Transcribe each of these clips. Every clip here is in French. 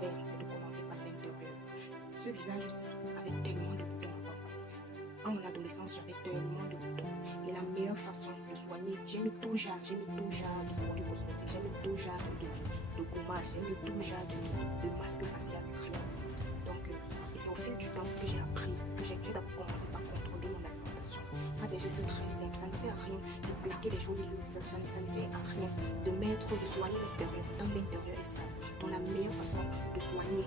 faire, c'est de commencer par l'intérieur. Ce visage-ci avait tellement de boutons avant. En mon adolescence, j'avais tellement de boutons. Et la meilleure façon de soigner, j'ai mis tout genre de produits cosmétiques, j'ai mis tout genre de gommage, j'ai mis tout genre de masques faciales, rien. Donc, et c'est au fil du temps que j'ai appris, que j'ai d'abord commencé par contrôler mon alimentation. Pas des gestes très simples, ça ne sert à rien de plaquer des choses sur le visage, ça ne sert à rien de soigner l'extérieur, tant l'intérieur est sale. Donc la meilleure façon de soigner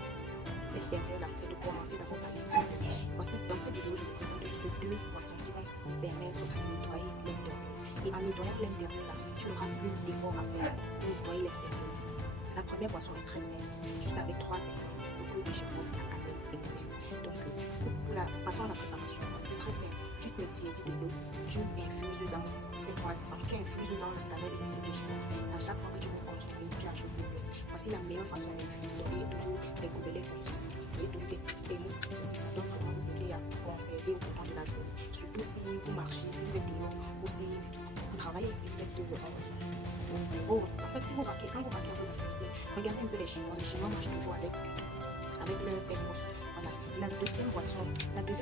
l'extérieur, c'est de commencer d'abord par l'intérieur. Voici, dans cette vidéo, je vous présente juste 2 boissons qui vont vous permettre de nettoyer l'intérieur. Et en nettoyant l'intérieur, là, tu n'auras plus d'efforts à faire pour nettoyer l'extérieur. La première boisson est très simple, juste avec 3 éléments, le clou de girofle, la cannelle et le miel. Donc, passons à la préparation. C'est très simple. Tu te mets tiède de l'eau, tu infuses dans ces 3 éléments, tu infuses dans la cannelle et le clou de girofle. À chaque fois que tu veux consommer, tu ajoutes le miel. Voici la meilleure façon d'infuser. Donc, il y a toujours des gobelets comme ceci. Il y a toujours des petites émousses comme ceci. Ça doit vraiment vous aider à conserver au cours de la journée. Surtout si vous marchez, si vous êtes dehors ou si vous travaillez, si vous êtes dehors. En fait, si vous raquez, quand vous raquez à vos activités, regardez un peu les Chinois. Les Chinois marchent toujours avec leur émousse. Voilà. La deuxième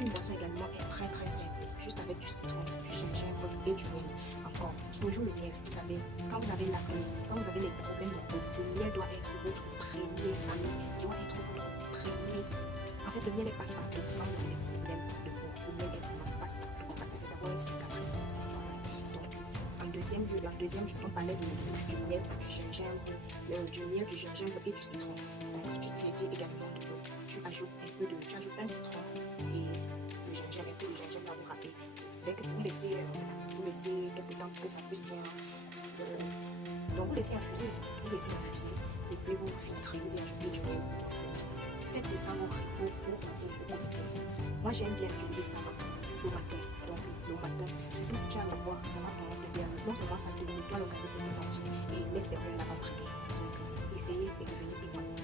boisson également est très très simple. Juste avec du citron, du gingembre et du miel. Encore, toujours le miel. Vous savez, quand vous avez l'acné, quand vous avez les problèmes de peau, le miel doit être votre premier ami. Il doit être votre premier. En fait, le miel est passe-partout. Quand vous avez des problèmes de peau, le miel est vraiment passe-partout. Parce que c'est d'abord un cicatrisant. Donc, en deuxième lieu, on parlait du miel, du gingembre et du citron. Donc, tu tièdes également de l'eau. Tu ajoutes un citron et le gingembre, et puis le gingembre va vous râper. Dès que vous laissez quelques temps pour que ça puisse bien. Donc, vous laissez infuser, et puis vous filtrez, vous y ajoutez du miel. Faites de ça vos routines au quotidien. Moi, j'aime bien utiliser ça le matin. Donc, le matin, surtout si tu as le bois, ça va vraiment t'aider. Non seulement ça te nettoie l'organisme tout entier et l'extérieur là-bas très bien. Donc, essayez et devenez équipé.